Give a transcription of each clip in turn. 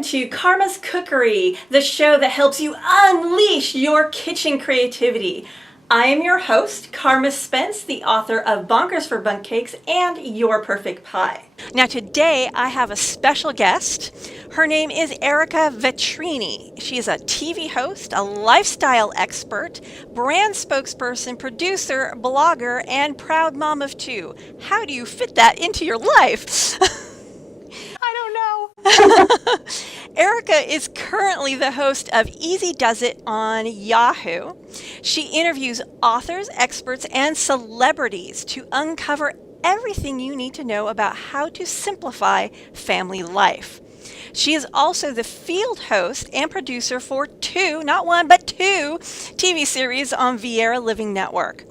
Welcome to Carma's Cookery, the show that helps you unleash your kitchen creativity. I am your host, Carma Spence, the author of Bonkers for Bundt Cakes and Your Perfect Pie. Now today I have a special guest. Her name is Ereka Vetrini. She is a TV host, a lifestyle expert, brand spokesperson, producer, blogger, and proud mom of two. How do you fit that into your life? Ereka is currently the host of Easy Does It on Yahoo. She interviews authors, experts, and celebrities to uncover everything you need to know about how to simplify family life. She is also the field host and producer for two, not one, but two TV series on Viera Living Network.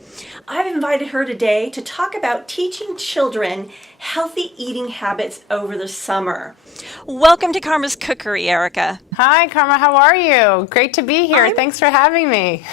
I've invited her today to talk about teaching children healthy eating habits over the summer. Welcome to Carma's Cookery, Ereka. Hi, Carma. How are you? Great to be here. Thanks for having me.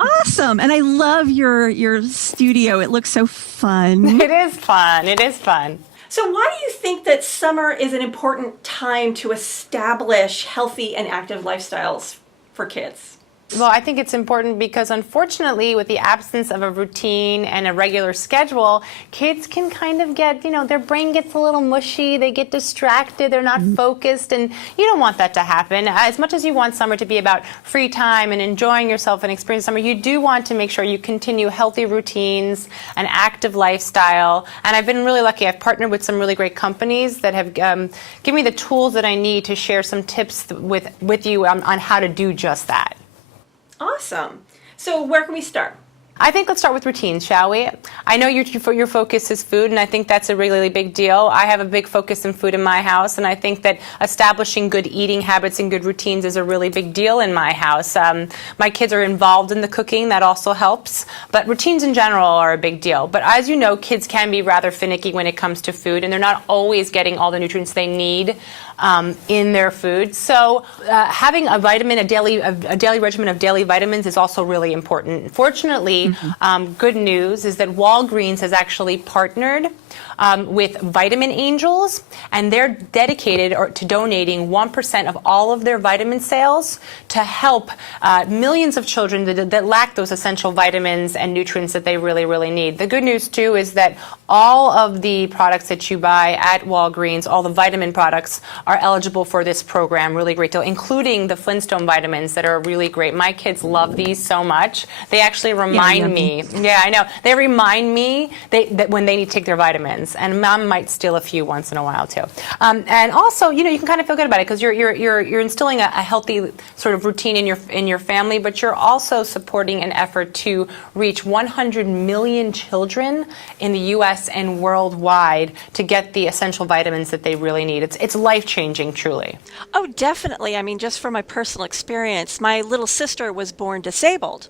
Awesome. And I love your studio. It looks so fun. It is fun. It is fun. So why do you think that summer is an important time to establish healthy and active lifestyles for kids? Well, I think it's important because unfortunately, with the absence of a routine and a regular schedule, kids can kind of get, their brain gets a little mushy, they get distracted, they're not focused, and you don't want that to happen. As much as you want summer to be about free time and enjoying yourself and experiencing summer, you do want to make sure you continue healthy routines, an active lifestyle, and I've been really lucky. I've partnered with some really great companies that have given me the tools that I need to share some tips with you on how to do just that. Awesome. So where can we start? I think let's start with routines, shall we? I know your focus is food, and I think that's a really big deal. I have a big focus in food in my house, and I think that establishing good eating habits and good routines is a really big deal in my house. My kids are involved in the cooking, that also helps, but routines in general are a big deal. But as you know, kids can be rather finicky when it comes to food, and they're not always getting all the nutrients they need in their food. So having a daily regimen of daily vitamins is also really important. Fortunately, good news is that Walgreens has actually partnered with Vitamin Angels, and they're dedicated to donating 1% of all of their vitamin sales to help millions of children that lack those essential vitamins and nutrients that they really need. The good news, too, is that all of the products that you buy at Walgreens, all the vitamin products, are eligible for this program. Really great deal, including the Flintstone vitamins that are really great. My kids love these so much. They actually remind me. Yeah, I know. They remind me that when they need to take their vitamins. And mom might steal a few once in a while too. And also, you can kind of feel good about it because you're instilling a healthy sort of routine in your family, but you're also supporting an effort to reach 100 million children in the U.S. and worldwide to get the essential vitamins that they really need. It's life-changing, truly. Oh, definitely. I mean, just from my personal experience, my little sister was born disabled.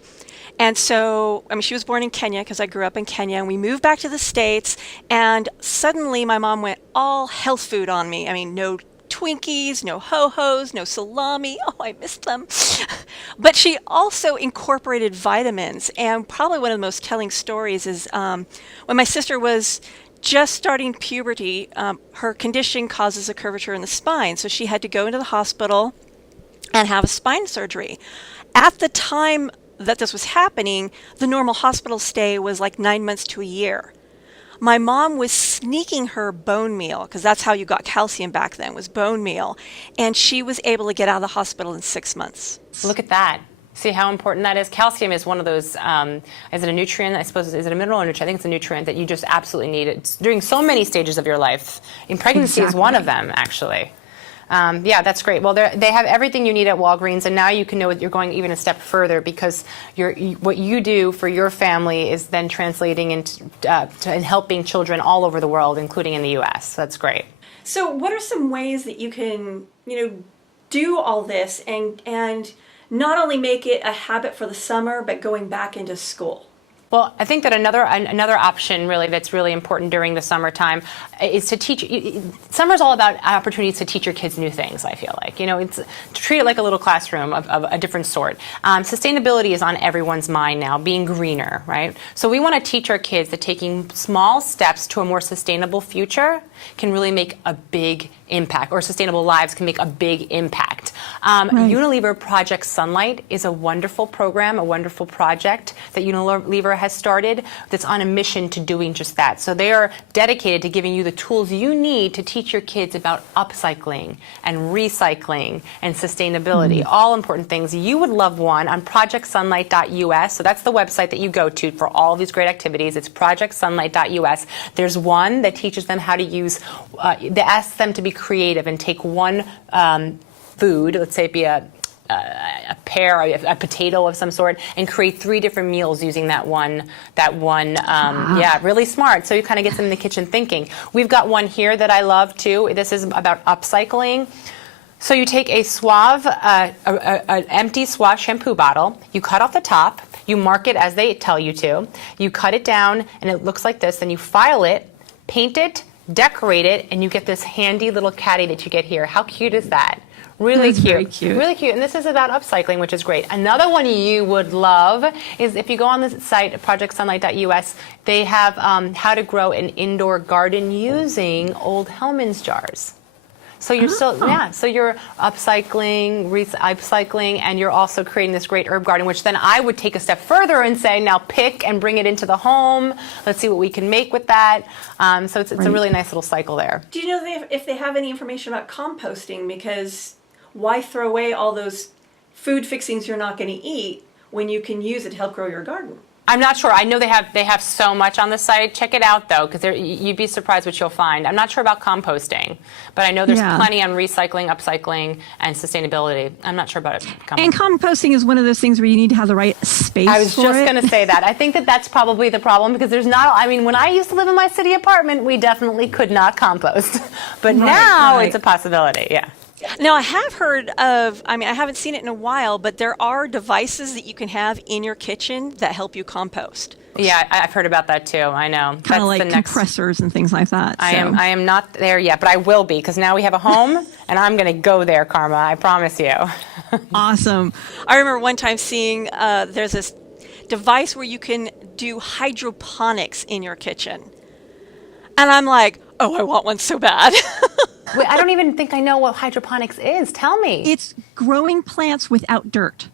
And so, she was born in Kenya because I grew up in Kenya, and we moved back to the States, and suddenly my mom went all health food on me. No Twinkies, no Ho-Hos, no salami. Oh, I missed them. But she also incorporated vitamins, and probably one of the most telling stories is when my sister was just starting puberty, her condition causes a curvature in the spine, so she had to go into the hospital and have a spine surgery. At the time that this was happening, the normal hospital stay was like 9 months to a year. My mom was sneaking her bone meal, because that's how you got calcium back then, was bone meal, and she was able to get out of the hospital in 6 months. Look at that. See how important that is? Calcium is one of those, is it a nutrient? I suppose, is it a mineral or nutrient? I think it's a nutrient that you just absolutely need. It's during so many stages of your life. In pregnancy is one of them, actually. Yeah, that's great. Well, they have everything you need at Walgreens, and now you can know that you're going even a step further because what you do for your family is then translating into and helping children all over the world, including in the U.S. So that's great. So what are some ways that you can, do all this and not only make it a habit for the summer, but going back into school? Well, I think that another option really that's really important during the summertime is to teach. Summer's all about opportunities to teach your kids new things, I feel like. It's to treat it like a little classroom of a different sort. Sustainability is on everyone's mind now, being greener, right? So we want to teach our kids that taking small steps to a more sustainable future can really make a big impact, or sustainable lives can make a big impact. Unilever Project Sunlight is a wonderful program, a wonderful project that Unilever has started that's on a mission to doing just that. So they are dedicated to giving you the tools you need to teach your kids about upcycling and recycling and sustainability, all important things. You would love one on projectsunlight.us. So that's the website that you go to for all of these great activities. It's projectsunlight.us. There's one that teaches them how to use, that asks them to be creative and take one food, let's say it be a pear, a potato of some sort, and create 3 different meals using that one. Yeah, really smart. So you kind of get them in the kitchen thinking. We've got one here that I love too. This is about upcycling. So you take a Suave, an empty Suave shampoo bottle, you cut off the top, you mark it as they tell you to, you cut it down and it looks like this, then you file it, paint it, decorate it, and you get this handy little caddy that you get here. How cute is that? Really cute. Very cute. Really cute. And this is about upcycling, which is great. Another one you would love is if you go on the site, projectsunlight.us, they have how to grow an indoor garden using old Hellman's jars. So you're so you're upcycling, and you're also creating this great herb garden, which then I would take a step further and say, now pick and bring it into the home. Let's see what we can make with that. So it's a really nice little cycle there. Do you know if they have any information about composting? Because why throw away all those food fixings you're not going to eat when you can use it to help grow your garden? I'm not sure. I know they have so much on the site. Check it out, though, because you'd be surprised what you'll find. I'm not sure about composting, but I know there's plenty on recycling, upcycling, and sustainability. I'm not sure about composting. And composting is one of those things where you need to have the right space for it. I was just going to say that. I think that's probably the problem, because there's not, I mean, when I used to live in my city apartment, we definitely could not compost. But now it's a possibility, yeah. Now, I have heard of, I mean, I haven't seen it in a while, but there are devices that you can have in your kitchen that help you compost. Yeah, I've heard about that too. I know. Kind of like compressors and things like that. I am not there yet, but I will be, because now we have a home, and I'm going to go there, Karma. I promise you. Awesome. I remember one time seeing there's this device where you can do hydroponics in your kitchen. And I'm like, oh, I want one so bad. Wait, I don't even think I know what hydroponics is. Tell me. It's growing plants without dirt.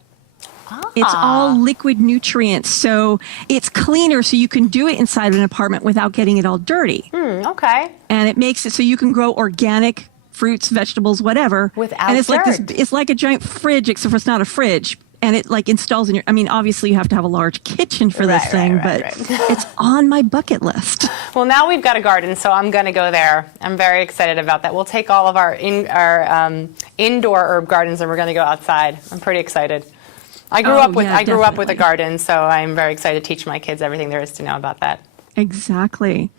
It's all liquid nutrients, so it's cleaner, so you can do it inside of an apartment without getting it all dirty. Okay. And it makes it so you can grow organic fruits, vegetables, whatever. Without and it's dirt. like this. It's like a giant fridge, except for it's not a fridge. And it like installs in your, I mean, obviously you have to have a large kitchen for this thing, but it's on my bucket list. Well, now we've got a garden, so I'm going to go there. I'm very excited about that. We'll take all of our indoor herb gardens and we're going to go outside. I'm pretty excited. I grew up with a garden, so I'm very excited to teach my kids everything there is to know about that. Exactly.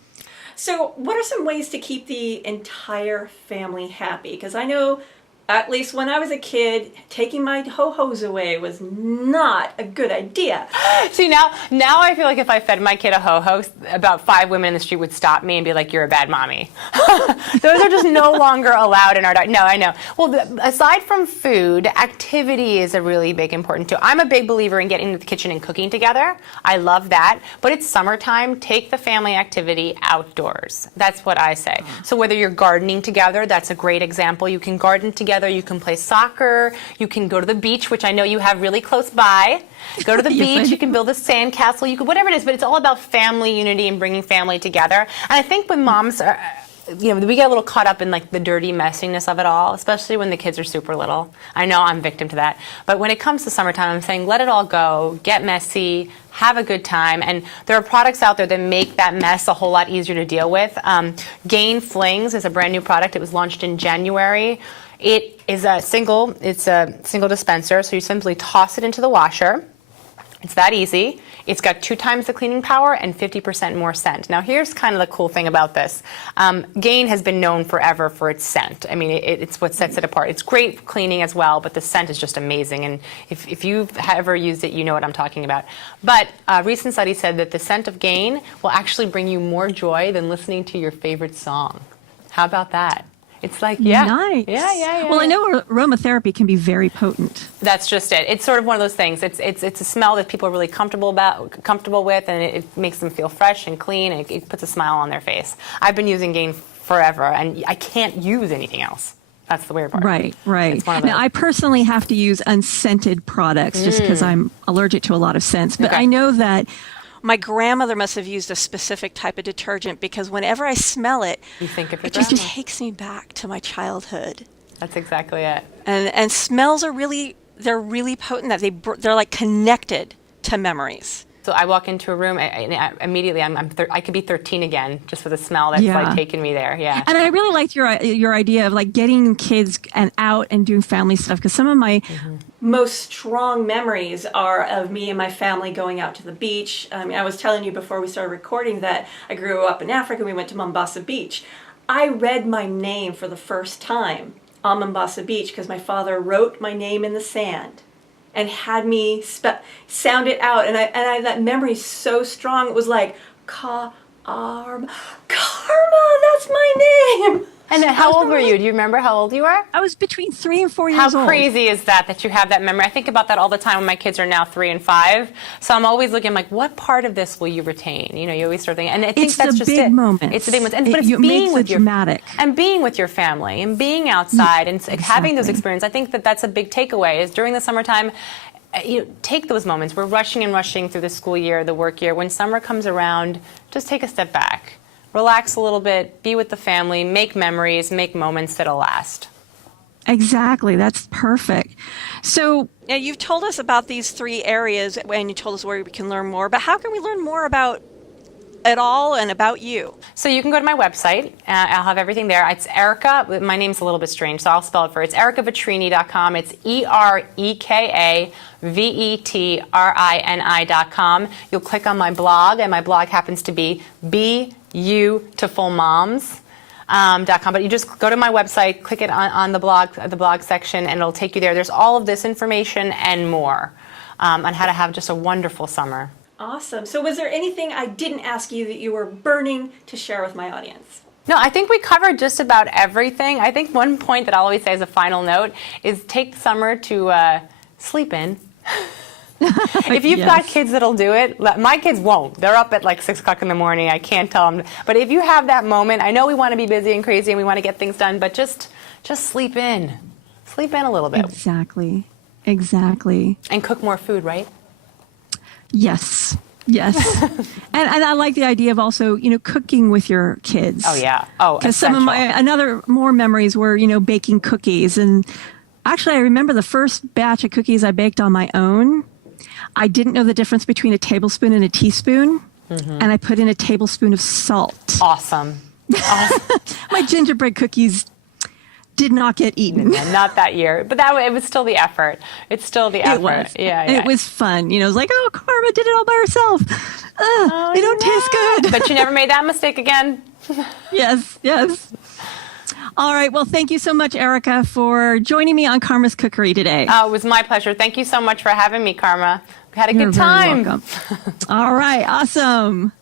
So what are some ways to keep the entire family happy? Because I know, at least when I was a kid, taking my ho-hos away was not a good idea. See, now I feel like if I fed my kid a ho-ho, about 5 women in the street would stop me and be like, you're a bad mommy. Those are just no longer allowed in our diet. No, I know. Well, aside from food, activity is a really big important too. I'm a big believer in getting into the kitchen and cooking together. I love that. But it's summertime. Take the family activity outdoors. That's what I say. So whether you're gardening together, that's a great example. You can garden together. You can play soccer. You can go to the beach, which I know you have really close by. Go to the beach. You can build a sand castle. You can whatever it is. But it's all about family unity and bringing family together. And I think when moms are, we get a little caught up in like the dirty messiness of it all, especially when the kids are super little. I know I'm victim to that. But when it comes to summertime, I'm saying let it all go, get messy, have a good time. And there are products out there that make that mess a whole lot easier to deal with. Gain Flings is a brand new product. It was launched in January. It is a single dispenser, so you simply toss it into the washer. It's that easy. It's got 2 times the cleaning power and 50% more scent. Now, here's kind of the cool thing about this. Gain has been known forever for its scent. I mean, it's what sets it apart. It's great for cleaning as well, but the scent is just amazing. And if you've ever used it, you know what I'm talking about. But a recent study said that the scent of Gain will actually bring you more joy than listening to your favorite song. How about that? It's like, Nice. Yeah. Well, I know aromatherapy can be very potent. That's just it. It's sort of one of those things. It's a smell that people are really comfortable with, and it makes them feel fresh and clean, and it puts a smile on their face. I've been using Gain forever, and I can't use anything else. That's the weird part. Right, right. It's one of Now, those. I personally have to use unscented products just because I'm allergic to a lot of scents. But Okay. I know that My grandmother must have used a specific type of detergent because whenever I smell it, You think of your it just grandma. takes me back to my childhood. That's exactly it. And smells are they're really potent. That they're like connected to memories. So I walk into a room, immediately I could be 13 again just for the smell that's Yeah. like taking me there. Yeah. And I really liked your idea of like getting kids and out and doing family stuff, because some of my Most strong memories are of me and my family going out to the beach. I mean, I was telling you before we started recording that I grew up in Africa and we went to Mombasa Beach. I read my name for the first time on Mombasa Beach because my father wrote my name in the sand and had me sound it out. And I that memory's so strong. It was like, Karma, that's my name. And then how old were you? Do you remember how old you were? I was between 3 and 4 years How old. crazy is that you have that memory? I think about that all the time when my kids are now 3 and 5. So I'm always looking like, what part of this will you retain? You know, you always start thinking, and I think It's that's the just big it. moments. It's the big moments, but It it's makes being it with your dramatic. and being with your family and being outside and having those Exactly. experiences. I think that's a big takeaway. Is during the summertime. Take those moments. We're rushing and rushing through the school year, the work year. When summer comes around, just take a step back. Relax a little bit, be with the family, make memories, make moments that'll last. Exactly. That's perfect. So Now, you've told us about these 3 areas and you told us where we can learn more, but how can we learn more about it all and about you? So you can go to my website. I'll have everything there. It's Ereka. My name's a little bit strange, so I'll spell it for you. It's erekavetrini.com. It's EREKAVETRINI.com. You'll click on my blog, and my blog happens to be beautifulmoms.com. But you just go to my website, click it on the blog section, and it'll take you there. There's all of this information and more on how to have just a wonderful summer. Awesome. So was there anything I didn't ask you that you were burning to share with my audience? No, I think we covered just about everything. I think one point that I'll always say as a final note is take summer to sleep in. If you've got Yes. kids that'll do it, my kids won't. They're up at like 6 o'clock in the morning. I can't tell them. But if you have that moment, I know we want to be busy and crazy and we want to get things done, but just sleep in. Sleep in a little bit. exactly. Exactly. And cook more food, right? Yes. Yes. and I like the idea of also, cooking with your kids. Oh, yeah. Oh, Because some of essential. more memories were, baking cookies. And actually, I remember the first batch of cookies I baked on my own. I didn't know the difference between a tablespoon and a teaspoon. And I put in a tablespoon of salt. Awesome. My gingerbread cookies did not get eaten. Not that year, but it was still the effort. It's still the effort. It was. Yeah, And yeah. it was fun. It was like, oh, Karma did it all by herself. They don't taste good. But you never made that mistake again. Yes, yes. All right. Well, thank you so much, Ereka, for joining me on Karma's Cookery today. Oh, it was my pleasure. Thank you so much for having me, Karma. We had a You're good very time. welcome. All right. Awesome.